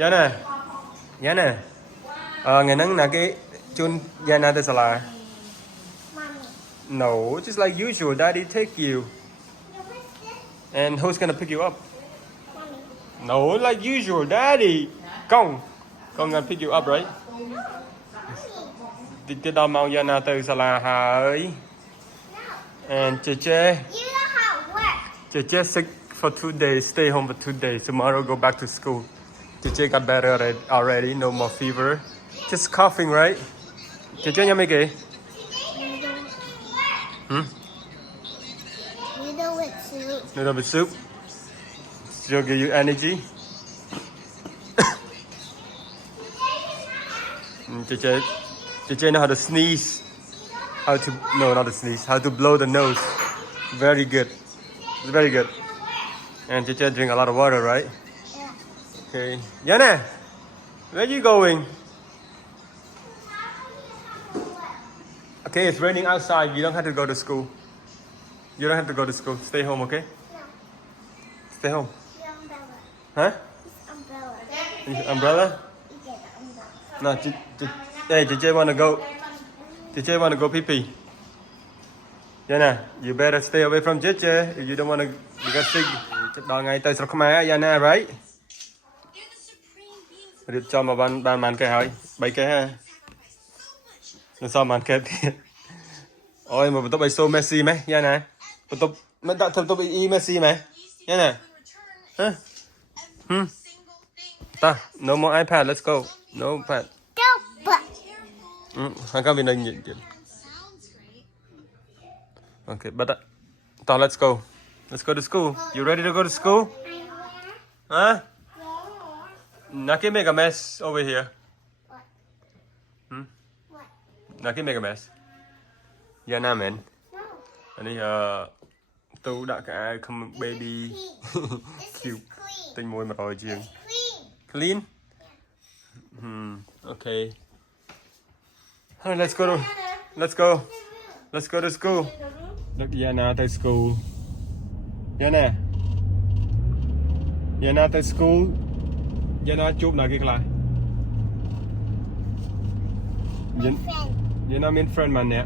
Yana. Yana. Ngày nắng là cái chun Yana tới là. No, just like usual. Daddy take you. And who's gonna pick you up? No, like usual. Daddy. Con gonna pick you up, right? Cái đó mau Yana tới là hỡi. And Cheche. Cheche sick for 2 days. Stay home for 2 days. Tomorrow go back to school. Cheche got better already. No more fever. Just coughing, right? Cheche nhắm mấy kì? Noodle with soup. She'll give you energy. Cheche know how to sneeze. Not to sneeze. How to blow the nose. Very good. It's very good. And Cheche drink a lot of water, right? Yeah. Okay. Yana, where are you going? Okay, it's raining outside. You don't have to go to school. You don't have to go to school. Stay home, okay? No. Stay home. The umbrella. Huh? It's umbrella. Umbrella? You get the umbrella. No, hey, Cheche wanna go. Cheche wanna go pee pee. Yana, you better stay away from Cheche if you don't wanna get sick. Đòi ngày tới sọc má Yana, right? Được cho mà ban màn cái hỏi, bay cái ha. Nó sao màn cái thiệt. Ôi mà tôi bay so Messi mấy, Yana. Tôi mình đã thầm tôi bị Messi mấy, Yana. Hả? Ta, no more iPad, let's go. No iPad. Go, but. Hàng cao bên đây nhìn. Okay, but ta, let's go. Let's go to school. You ready to go to school? Huh? Not gonna make a mess over here. What? Not gonna make a mess. Yeah, nah, man. No. And tôi đã cả come baby This cute. is clean. Tinh môi mà rồi chiên. Clean. Clean? Okay. Alright, let's go. Let's go to school. Look, Yana tới school. Yana. Yana tới school. Yana chụp nào kia lại. My friend. Yana miên friend mà nè.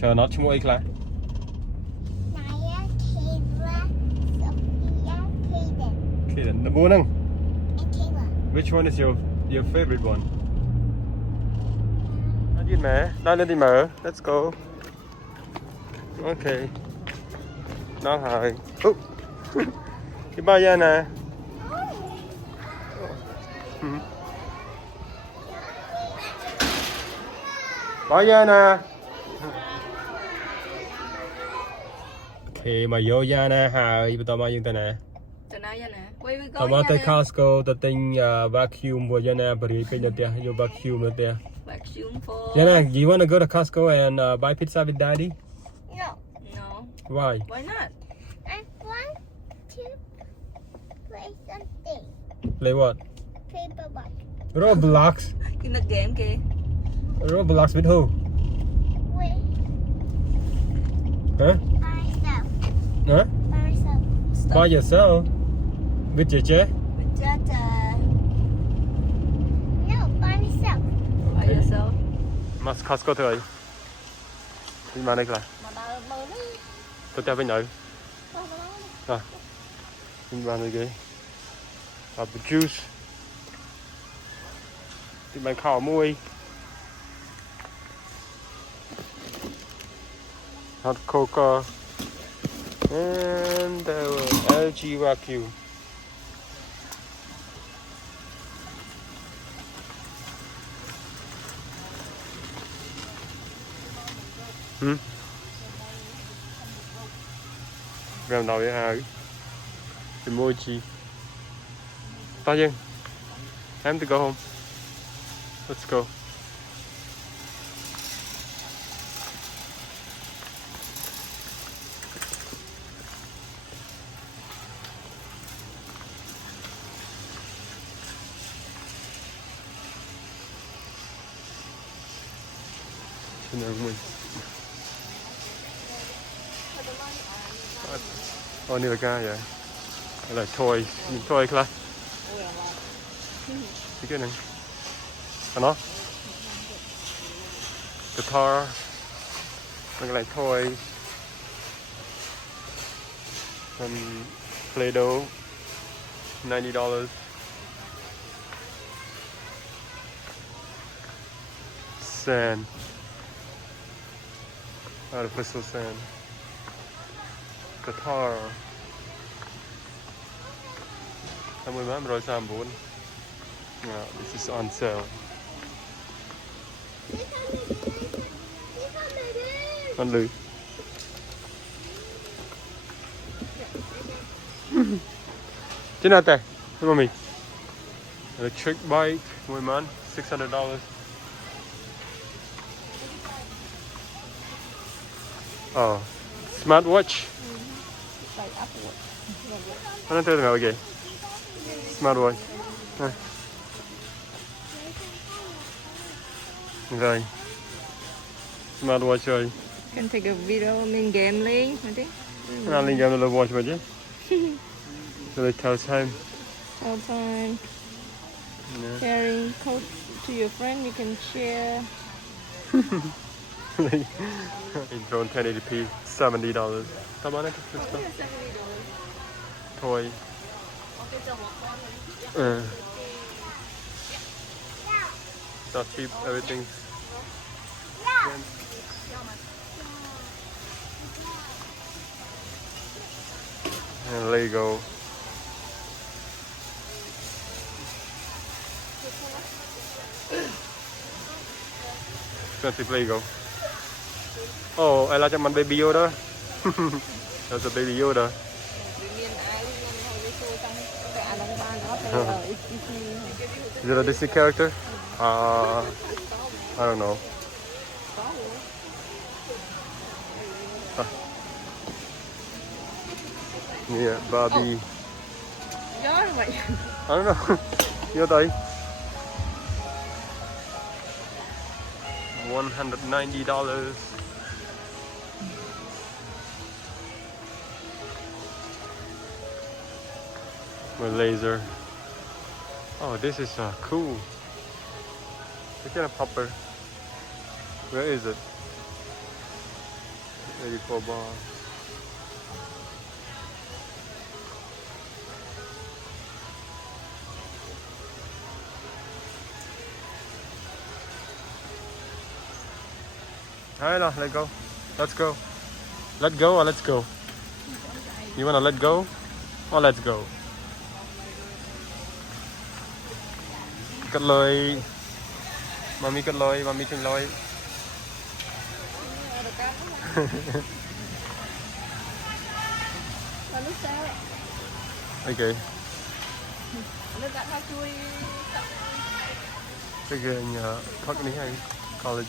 Chờ nó chung ấy lại. Naya, Kayla, Sophia, Kaden. Kaden, the morning. And Kayla. Which one is your favorite one? Đi mẹ, nói lên đi mở. Let's go. Okay. Nó hỏi. Cái bao giờ nè. Bao giờ nè. Okay, mà vô ra nè, hỏi tao mà dương ta nè. Tao mà tới Costco, tao tính vacuum của Yana, bởi vì nó tiệt, vô vacuum nó tiệt. Vacuum for. Yana, do you want to go to Costco and buy pizza with Daddy? No. No. Why? Why not? I want to play something. Play what? Paper box. Roblox. Cái nấc game kìa. Roblox with who? Wait. Huh? By myself. Huh? By myself. Stop. By yourself? With Cheche? With Jaja. No, by myself. By yourself. Mas Costco thôi. Đi mà đây là. Mà tao mơ nó. Tôi theo bên nội. Không có À. đó. Đi mà đây kìa. Have the juice. Đi mà khảo môi. Hot cocoa. And the LG vacuum. Làm nào vậy hả? Emoji. Tao dân. Time to go home. Let's go. Trên này của mình. Oh, ini lega ya. Like toys. Những toy class. Ôi là vào. Cái này. Nó. Guitar. Look like toys. Some Play-Doh. $90. Sand. Artificial sand. Guitar. 1334. Yeah, this is on sale. Con lười. Chứ nào tè? Come on me. Electric bike. Muy man. $600. Oh. Smartwatch. Like Apple Watch. Ano tayo na okay? Smartwatch. Rồi. Smartwatch rồi. Can take a video, mình game lên, hả thế? Nó lên game là watch vậy chứ. So they tell time. All time. Yeah. Sharing code to your friend, you can share. In drone 1080p, $70. Tao bán cái stuff. Toy. It's not cheap, everything. And Lego. Expensive Lego. Oh, I like a baby Yoda. That's a baby Yoda. Is it a Disney character? I don't know. Yeah, Barbie. Gió vậy. I don't know. Vô đây. $190. With laser. Oh, this is cool. Look at a popper. Where is it? 84 bar. Alright, let's go. Let's go. Let go or let's go? You wanna let go or let's go? Cất lời. Mami cất lời, mami chừng lời. Okay. Cái nhà thoát này hay college.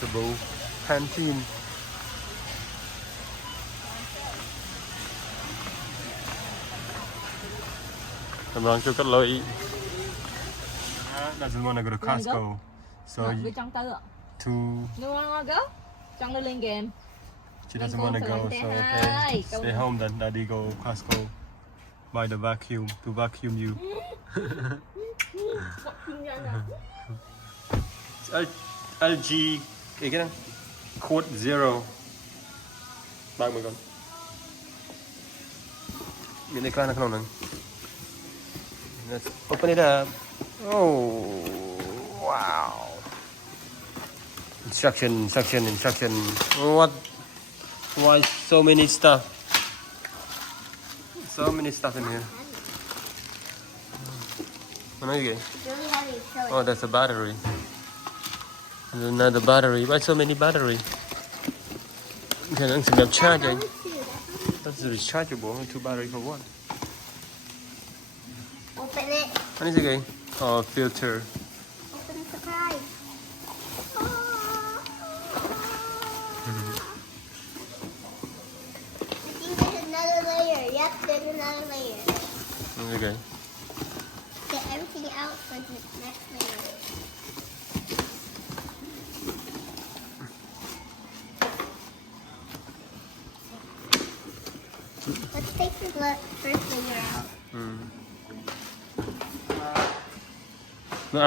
The bowl. Pantene. I'm wrong to doesn't want to go to Costco. So to You wanna go? Trong lên game. she doesn't want to go, so okay. Stay home then. Daddy go Costco. Buy the vacuum to vacuum you. LG cái này Code Zero. Bag mình con. Những cái này không. Let's open it up. Oh, wow. Instruction. What? Why so many stuff? So many stuff in here. What are you getting? Really heavy, so Oh, that's a battery. There's another battery. Why so many battery? Okay, that's enough charging. That's rechargeable. Only 2 battery for one. open it. What is it again? Oh, filter. Open the surprise. I think there's another layer. Yep, there's another layer. Okay. Get everything out for the next layer. Let's take the first layer out. No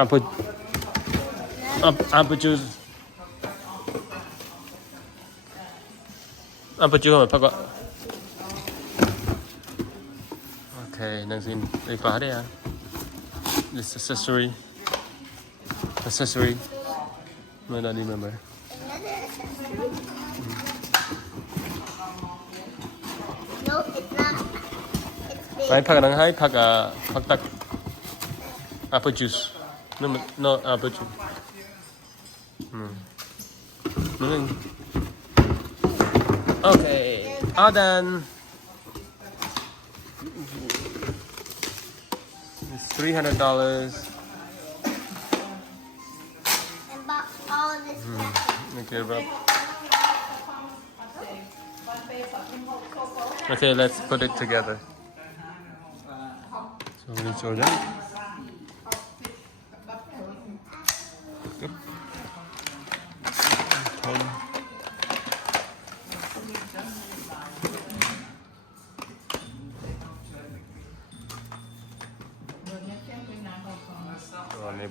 apple juice. Apple juice không phải gọi. Okay, đang xin đây khóa đây à. This accessory. I don't remember. Another accessory? No, it's not. It's big. Đấy, phạt đang hay phạt tắc apple juice. No apple juice. Okay, all done. It's $300. And bought all of this stuff. Okay, bro. Okay, let's put it together. So we need to that.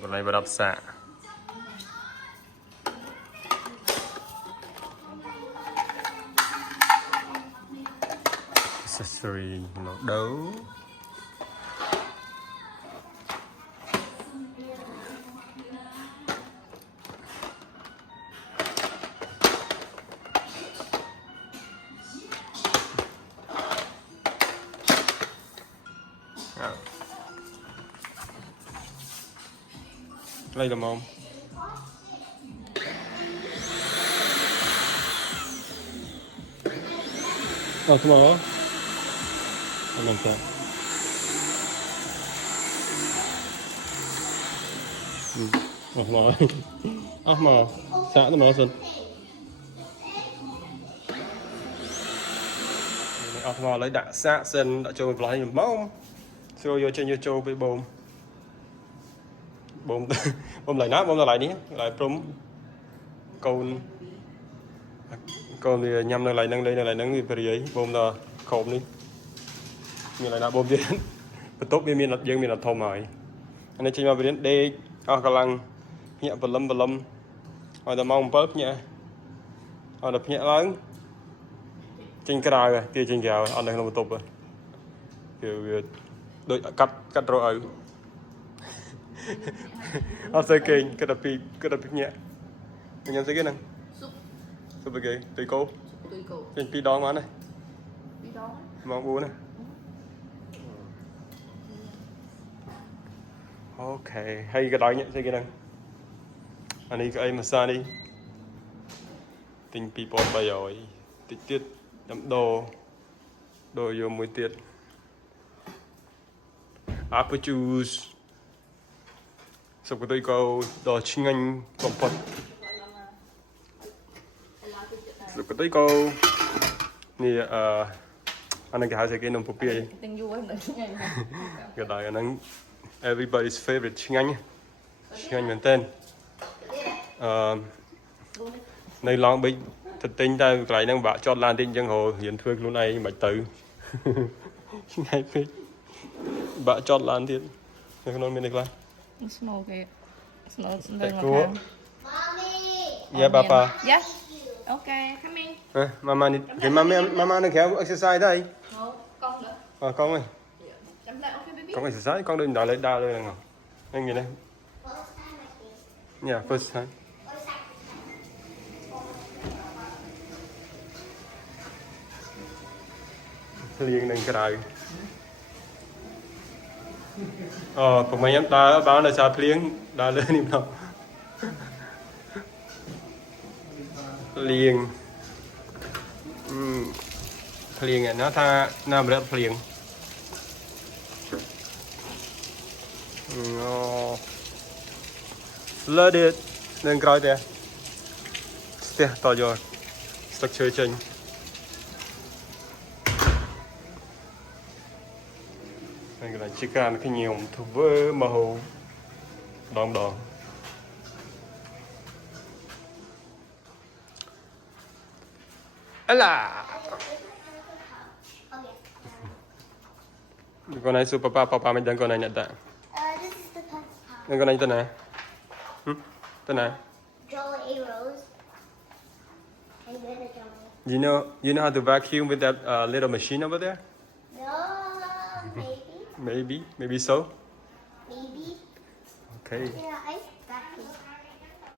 Rồi này bắt xạ. Accessory nó đấu. Lấy được không? tomorrow? Làm sao? Tomorrow. Tomorrow. Xả tomorrow xuân. Tomorrow lấy đã xả xuân đã cho mình lấy được mông. Rồi vô trên YouTube với bồm. Bồm lại nát, bồm lại đi, lại prom con thì nhâm lại nâng đây lại nâng thì phải ấy bồm là khổm đi mình lại là bồm gì đến tốt với miền dương miền là thô mỏi anh ấy chỉ mà đến đây cả lăng nhẹ vật lâm rồi là mong bớt nhẹ rồi đập nhẹ lớn trên cái đài rồi kia trên kèo anh đang làm một tục rồi kiểu đôi cắt rồi sẽ kinh cái đập nhẹ mình em sẽ cái này súp cái tùy cô trên pi đó mà này mong bún này ok hay cái đói nhẹ sẽ cái này anh đi cái mà xa đi tình people bây giờ tiết đậm đồ vô mùi tiết apple juice súp cái tùy cô đồ chinh anh bông phật súp cái tùy cô nè anh đang cái cái nông phụ bia cái đó là everybody's favorite chinh anh mình tên này long bị thật tinh ta lại đang bảo cho lan tinh dân hồ hiện thương luôn này mà tự ngay phết bảo cho lan tiền này không mình lan Small bit. It's cool. Mommy. Yeah, Papa. Yeah. Okay, come in. Mama đi, cái mama đang kéo exercise đây. Con nữa. Con ơi. Chấm lại, okay baby. Con exercise, con đừng đào lên nào. Anh nhìn đây. Yeah, first time. Liên đừng cái đài. Của mấy em ta báo là sao liên đã lên đi nào. Liên liền nó tha nam rất liền flooded nên coi kìa to vô structure trên này là chicken cái nhiều thuộc với màu hồ đòn là Con này super papa mình đang con này nhận tại. This is the pet house. Con này tên này. Tên này. Joel A. Rose. I'm good at Joel. You know how to vacuum with that little machine over there? No, maybe. Maybe so. Maybe. Okay. Yeah, I vacuum.